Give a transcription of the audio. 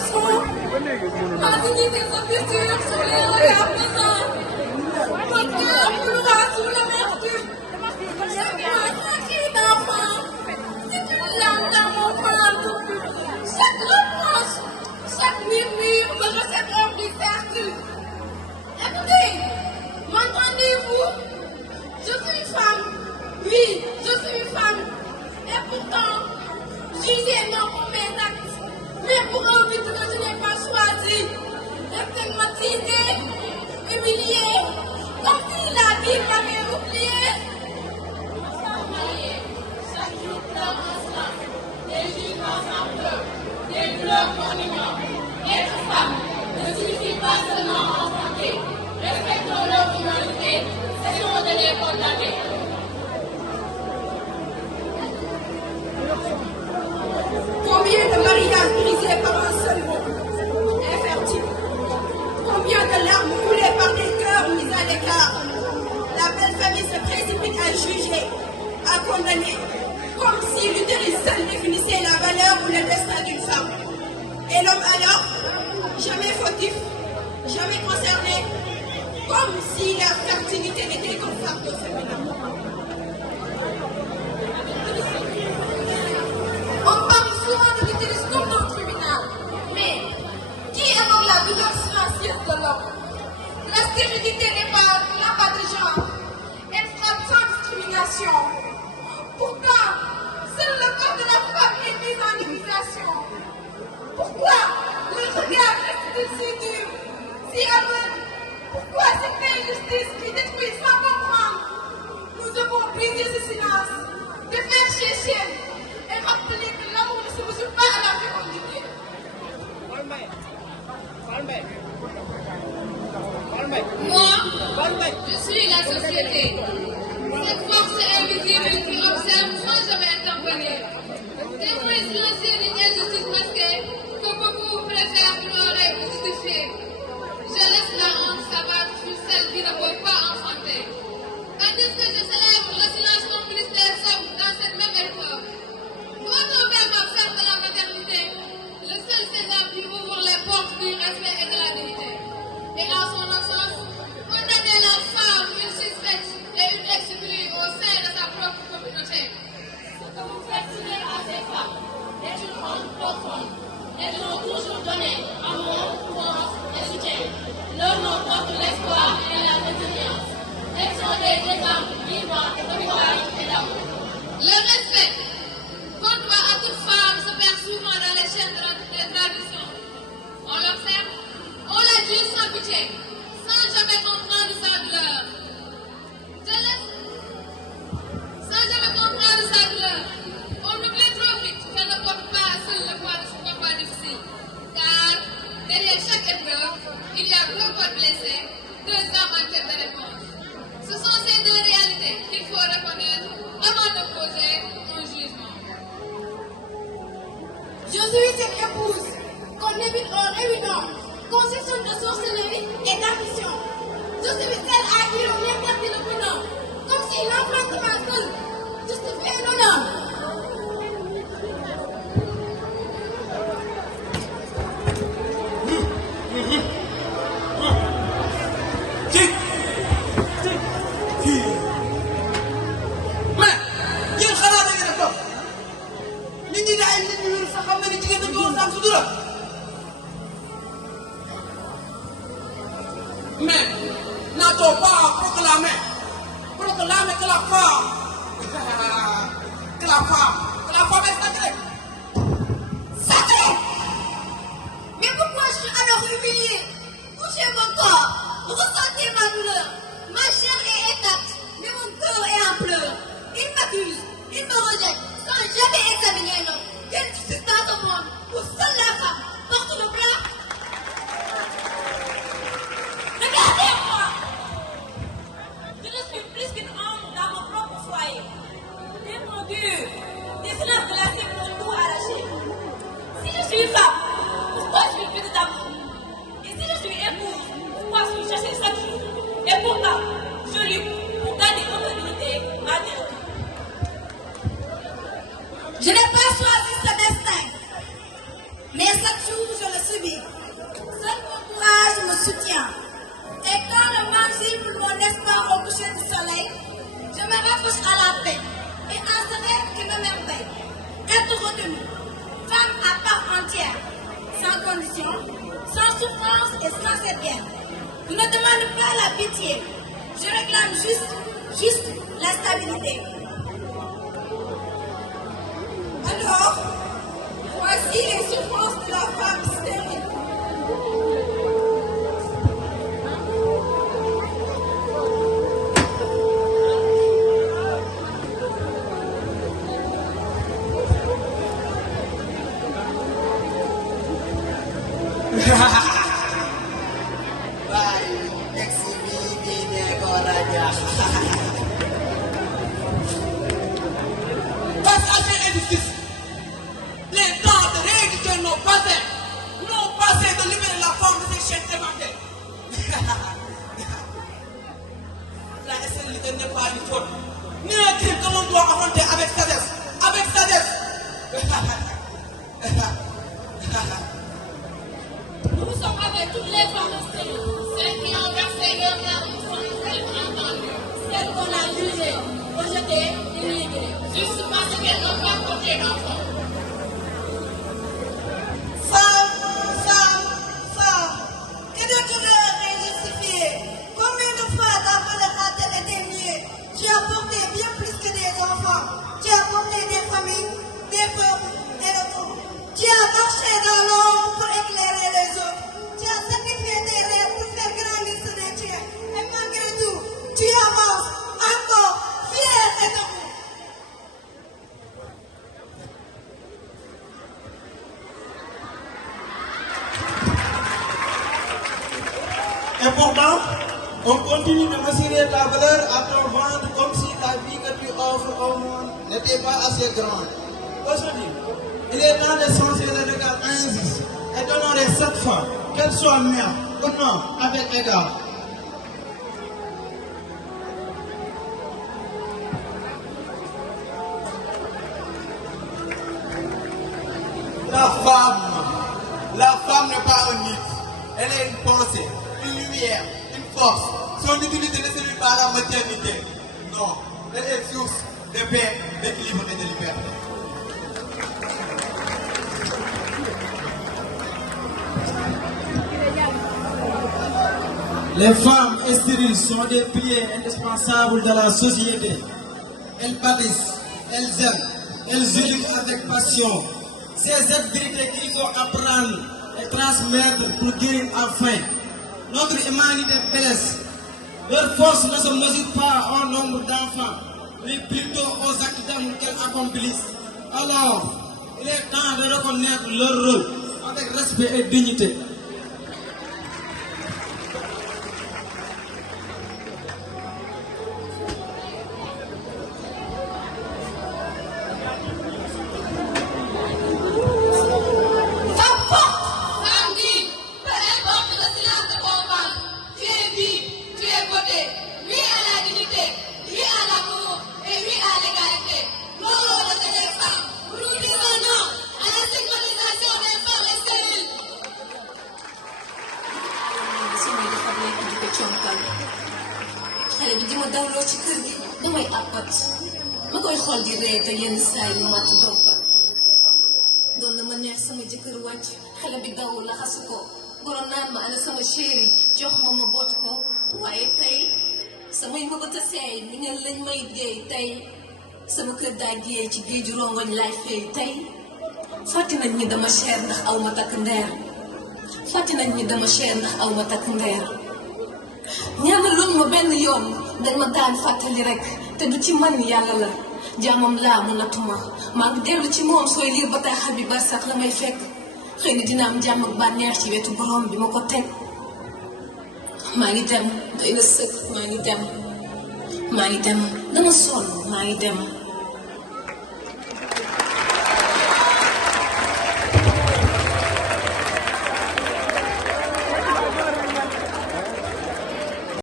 élections. Ma dignité future sur les regards présents. Mon cœur coulera sous l'amertume. Chaque fois qu'un cri d'enfant, c'est une larme dans mon ventre. Chaque reproche, chaque murmure me recette rempli certitude. Écoutez, m'entendez-vous? Je suis femme. Oui, je suis femme. Et pourtant, jugez non pour mes actes, mais pour un but que je n'ai pas choisi. Stigmatisé, humilié, comme si la vie m'avait oublié. Chaque jour pleure en silence, des jugements sans pleurs, des pleurs qu'on ignore. Être femme ne signifie pas seulement enfanter. Respectons leur humanité, cessons de les condamner. Combien de mariages brisés par un seul mot, infertile. Combien de larmes coulées par des cœurs mis à l'écart. La belle famille se précipite à juger, à condamner, comme si l'utérus seul définissait la valeur ou le destin d'une femme. Et l'homme alors, jamais fautif, jamais concerné, comme si la fertilité n'était qu'un fardeau féminin. On parle souvent de l'utérus comme d'un tribunal, mais qui évoque la douleur silencieuse de l'homme? La stérilité n'a pas de genre, elle frappe sans discrimination. Pourtant, seul le corps de la femme est mis en accusation. Pourquoi le regard reste si dur, si aveugle? Pourquoi cette injustice qui détruit sans comprendre? Nous devons briser ce silence, défaire chez chienne et rappeler que l'amour ne se mesure pas à la fécondité. Moi, je suis la société. Cette force invisible qui observe sans jamais intervenir. Témoin silencieux d'une injustice masquée que beaucoup préfèrent ignorer ou justifier. Je laisse la honte s'abattre sur celle qui ne peut pas enfanter. Tandis que je célèbre le silence complice des hommes dans cette même épreuve. Votre père m'a fait de la maternité, le seul sésame qui ouvre les portes du respect et de la dignité. Et en son absence, condamner la femme, une suspecte et une exclue au sein de sa propre communauté. Ce que vous faites subir à ces femmes est une honte profonde. Elles ont toujours donné amour, force et soutien. Leur nom porte l'espoir et la résilience. Elles sont des exemples vivants de courage et d'amour. Le respect qu'on doit à toute femme se perd souvent dans les chaînes des traditions. On l'observe, on la juge sans pitié, sans jamais comprendre sa douleur. Sans jamais comprendre sa douleur, on oublie trop vite qu'elle ne porte pas seule le poids de ce combat difficile. Car derrière chaque épreuve, il y a 2 corps blessés, 2 âmes en quête de réponse. Ce sont ces 2 réalités qu'il faut reconnaître avant de poser un jugement. Je suis cette épouse qu'on évite en réunion, conception de sorcellerie et d'ambition. Je suis celle à qui on interdit le bonheur, comme si l'enfantement seul justifiait l'honneur. Mais n'a-t-on pas proclamé que la femme est sacrée? Sacrée! Mais pourquoi je suis alors humiliée? Touchez mon corps, ressentez ma douleur. Ma chair est éteinte, mais mon cœur est en pleurs. Il m'accuse, il me rejette, sans jamais examiner un homme. Quelle substance au monde où seule la femme porte le plat? Regardez-moi! Je ne suis plus qu'une ombre dans mon propre foyer. Et mon Dieu, des silences de la cible ont tout arraché. Si je suis femme, pourquoi je suis petite d'amour? Et si je suis épouse, pourquoi je suis cherchée chaque jour? Et pourtant, je lutte pour gagner mon dignité à Dieu. Je n'ai pas choisi ce destin, mais chaque jour je le subis. touche à la paix et un serait qu'une merveille. Être retenue, femme à part entière, sans condition, sans souffrance et sans cette guerre. Je ne demande pas la pitié, je réclame juste la stabilité. Alors, voici les souffrances de la femme stérile. Face à ces injustices, les temps de rééduquer nos passés, nos passés de libérer la femme de ces chaînes éventrées. La stérilité n'est pas une faute, ni un crime que l'on doit affronter avec sagesse. Avec sagesse. Nous sommes avec toutes les femmes stériles, celles qui ont versé leur larmes sans être entendues, celles qu'on a jugées, rejetées, dénigrées, juste parce qu'elles n'ont pas porté d'enfant. Femme, que de douleur injustifiée. Combien de fois ta valeur a-t-elle été niée? Tu as porté bien plus que des enfants. Tu as porté des familles, des peuples et le tout. Tu as marché dans l'ombre pour éclairer les autres. Tu as sacrifié tes rêves pour faire grandir ceux des tiens. Et malgré tout, tu avances encore fier et debout. Et pourtant, on continue de mesurer ta valeur à ton ventre comme si la vie que tu offres au monde n'était pas assez grande. Aujourd'hui, il est temps de changer le regard injuste et d'honorer cette femme, qu'elle soit mère ou non, avec égard. La femme n'est pas un mythe. Elle est une pensée, une lumière, une force. Son utilité ne se limite pas à la maternité. Non, elle est source de paix, d'équilibre et de liberté. Les femmes stériles sont des piliers indispensables de la société. Elles bâtissent, elles aiment, elles éduquent avec passion. C'est cette vérité qu'il faut apprendre et transmettre pour guérir enfin. Notre humanité blesse. Leur force ne se mesure pas au nombre d'enfants, mais plutôt aux actes d'amour qu'elles accomplissent. Alors, il est temps de reconnaître leur rôle avec respect et dignité. xale bi di ma dawloo ci kër gi damay àppat ma koy xool di ree te yenn saa yi mu màtt doppa doon na ma neex sama jëkkër wàcc xale bi daw laxasu ko goro naan ma ana sama chéri jox ma ma boot ko waaye tey samay mëbët a seey mi ngeen lañ may géey tey sama kër daa géey ci géeju rongoñ laay feey tey fàtti nañ ñi dama cher ndax aw ma takk ndeer fàtti nañ ñi dama cher ndax aw ma takk ndeer ñaanal luñ ma benn yoon dañ ma daan fàttali rek te du ci man yàlla la jaamam laa mu nattuma maa ngi dellu ci moom sooy liir bataaxal bi barsax la may fekk xëy na dina am jàmm ak bànneex ci wetu borom bi ma ko teg maa ngi dem doy na sëkk maa ngi dem dama sonn maa ngi dem